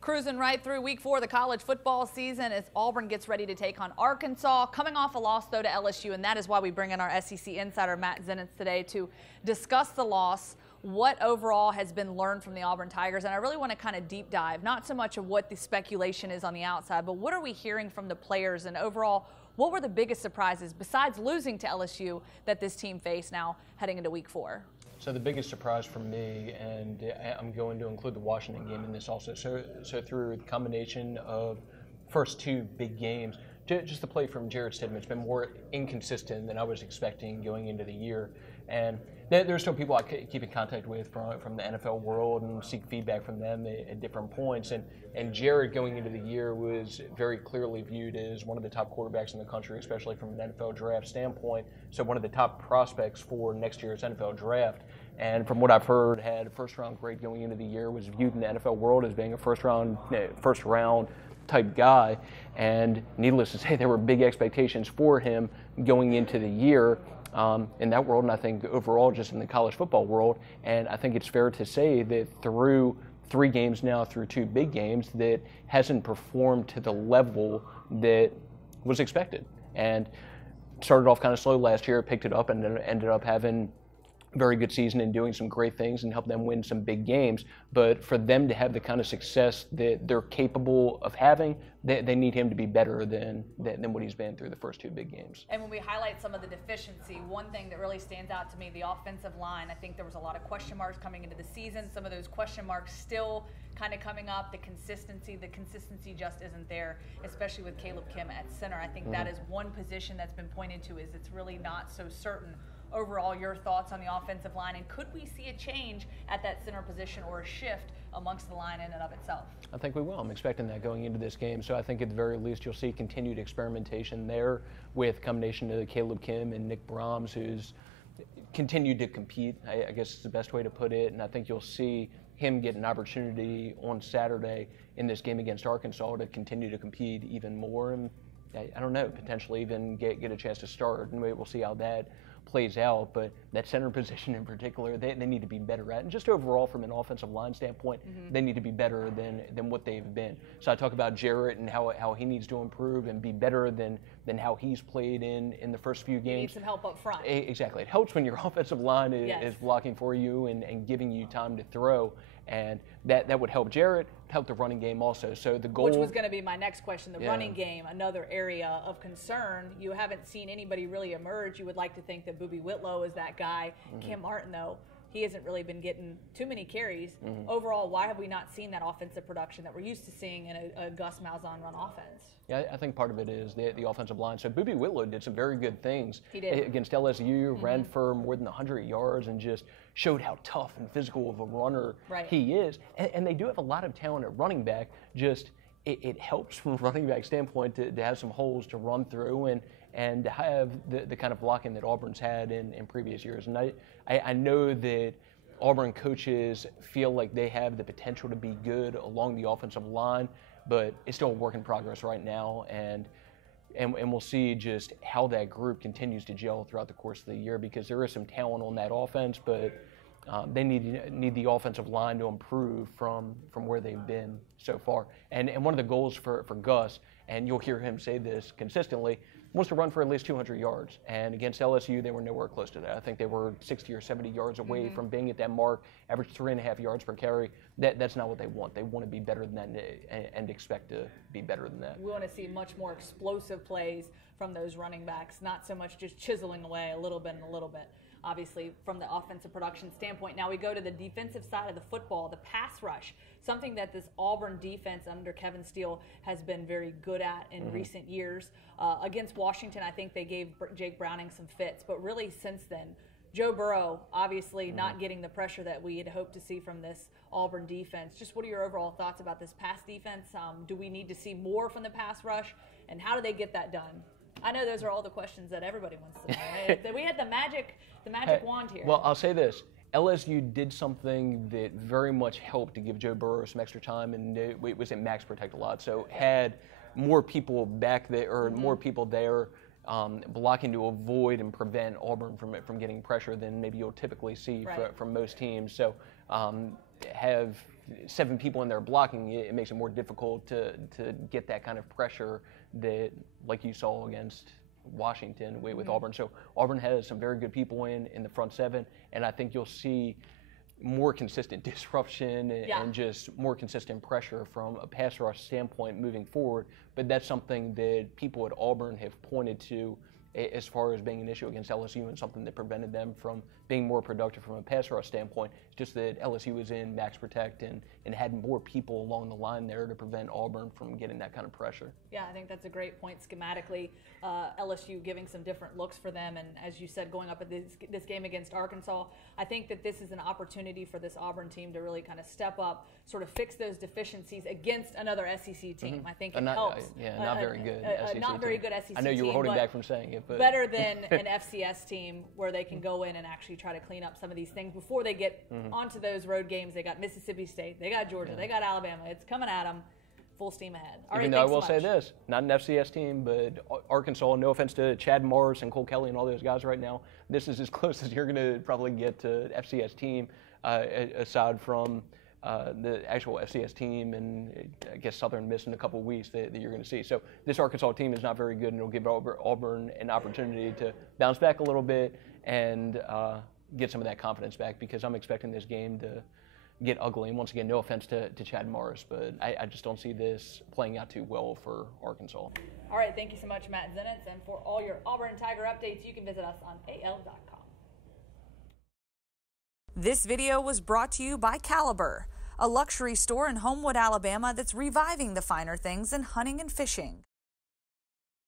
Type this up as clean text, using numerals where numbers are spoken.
Cruising right through week 4 of the college football season as Auburn gets ready to take on Arkansas. Coming off a loss, though, to LSU, and that is why we bring in our SEC insider, Matt Zenitz, today to discuss the loss, what overall has been learned from the Auburn Tigers. And I really want to kind of deep dive, not so much of what the speculation is on the outside, but what are we hearing from the players, and overall, what were the biggest surprises, besides losing to LSU, that this team faced now heading into week 4? So the biggest surprise for me, and I'm going to include the Washington game in this also, so through the combination of first 2 big games, just the play from Jarrett Stidham, it's been more inconsistent than I was expecting going into the year. And there's still people I keep in contact with from the NFL world and seek feedback from them at different points. And Jarrett going into the year was very clearly viewed as one of the top quarterbacks in the country, especially from an NFL draft standpoint. So one of the top prospects for next year's NFL draft. And from what I've heard, had a first-round grade going into the year, was viewed in the NFL world as being a first-round type guy. And needless to say, there were big expectations for him going into the year. In that world, and I think overall just in the college football world. And I think it's fair to say that through 3 games now, through 2 big games, that hasn't performed to the level that was expected. And started off kind of slow last year, picked it up, and then ended up having a very good season and doing some great things and helped them win some big games. But for them to have the kind of success that they're capable of having, they need him to be better than what he's been through the first 2 big games. And when we highlight some of the deficiency, one thing that really stands out to me, the offensive line, I think there was a lot of question marks coming into the season. Some of those question marks still kind of coming up. The consistency just isn't there, especially with Caleb Kim at center. I think that is one position that's been pointed to is it's really not so certain. Overall, your thoughts on the offensive line, and could we see a change at that center position or a shift amongst the line in and of itself? I think we will. I'm expecting that going into this game. So I think at the very least you'll see continued experimentation there with a combination of Caleb Kim and Nick Brahms, who's continued to compete, I guess is the best way to put it. And I think you'll see him get an opportunity on Saturday in this game against Arkansas to continue to compete even more. And I don't know, potentially even get a chance to start. And we'll see how that plays out, but that center position in particular, they need to be better at. And just overall from an offensive line standpoint, they need to be better than what they've been. So I talk about Jarrett and how he needs to improve and be better than how he's played in the first few games. You need some help up front. Exactly. It helps when your offensive line is blocking for you and giving you time to throw. And that would help Jarrett, help the running game also. So the goal, which was going to be my next question, the running game, another area of concern. You haven't seen anybody really emerge. You would like to think that Boobie Whitlow is that guy. Kim Martin, though, he hasn't really been getting too many carries. Overall, why have we not seen that offensive production that we're used to seeing in a Gus Malzahn run offense? Yeah, I think part of it is the offensive line. So Boobie Whitlow did some very good things against LSU, ran for more than 100 yards and just showed how tough and physical of a runner he is. And they do have a lot of talent at running back. Just it helps from a running back standpoint to have some holes to run through and to have the kind of blocking that Auburn's had in previous years. And I know that Auburn coaches feel like they have the potential to be good along the offensive line, but it's still a work in progress right now, and we'll see just how that group continues to gel throughout the course of the year, because there is some talent on that offense, but they need the offensive line to improve from where they've been so far. And one of the goals for Gus, and you'll hear him say this consistently, was to run for at least 200 yards. And against LSU, they were nowhere close to that. I think they were 60 or 70 yards away from being at that mark, average 3.5 yards per carry. That's not what they want. They want to be better than that and expect to be better than that. We want to see much more explosive plays from those running backs, not so much just chiseling away a little bit and a little bit. Obviously, from the offensive production standpoint. Now we go to the defensive side of the football, the pass rush, something that this Auburn defense under Kevin Steele has been very good at in recent years. Against Washington, I think they gave Jake Browning some fits, but really since then, Joe Burrow obviously not getting the pressure that we had hoped to see from this Auburn defense. Just what are your overall thoughts about this pass defense? Do we need to see more from the pass rush, and how do they get that done? I know those are all the questions that everybody wants to know. Right? We had the magic wand here. Well, I'll say this. LSU did something that very much helped to give Joe Burrow some extra time, and it was in max protect a lot. So had more people back there, or more people there blocking to avoid and prevent Auburn from getting pressure than maybe you'll typically see from most teams. So have 7 people in there blocking, it makes it more difficult to get that kind of pressure that, like you saw against Washington with Auburn. So Auburn has some very good people in the front 7, and I think you'll see more consistent disruption and just more consistent pressure from a pass rush standpoint moving forward. But that's something that people at Auburn have pointed to as far as being an issue against LSU and something that prevented them from being more productive from a pass rush standpoint. It's just that LSU was in max protect and had more people along the line there to prevent Auburn from getting that kind of pressure. Yeah, I think that's a great point schematically. LSU giving some different looks for them, and as you said, going up at this game against Arkansas, I think that this is an opportunity for this Auburn team to really kind of step up, sort of fix those deficiencies against another SEC team. I think it helps. Not very good SEC not very team. good SEC team. I know you were holding back from saying it, but better than an FCS team where they can go in and actually try to clean up some of these things before they get onto those road games. They got Mississippi State, they got Georgia, they got Alabama. It's coming at them full steam ahead. Even though I will say this, not an FCS team, but Arkansas, no offense to Chad Morris and Cole Kelly and all those guys right now, this is as close as you're going to probably get to FCS team, aside from the actual FCS team and I guess Southern Miss in a couple of weeks that you're going to see. So this Arkansas team is not very good, and it'll give Auburn an opportunity to bounce back a little bit and get some of that confidence back, because I'm expecting this game to get ugly. And once again, no offense to Chad Morris, but I just don't see this playing out too well for Arkansas. All right, thank you so much, Matt Zenitz. And for all your Auburn Tiger updates, you can visit us on AL.com. This video was brought to you by Caliber, a luxury store in Homewood, Alabama that's reviving the finer things in hunting and fishing.